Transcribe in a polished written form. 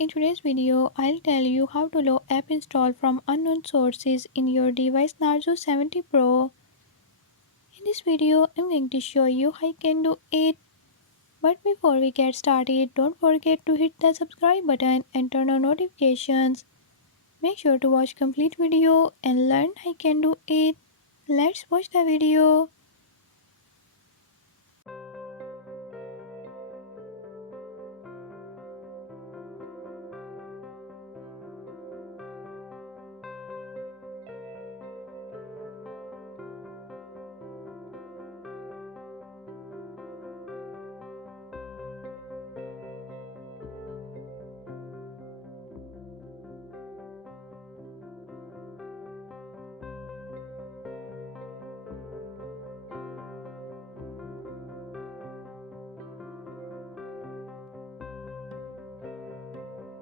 In today's video, I'll tell you how to load app install from unknown sources in your device Narzo 70 Pro. In this video, I'm going to show you how you can do it. But before we get started, don't forget to hit the subscribe button and turn on notifications. Make sure to watch complete video and learn how you can do it. Let's watch the video.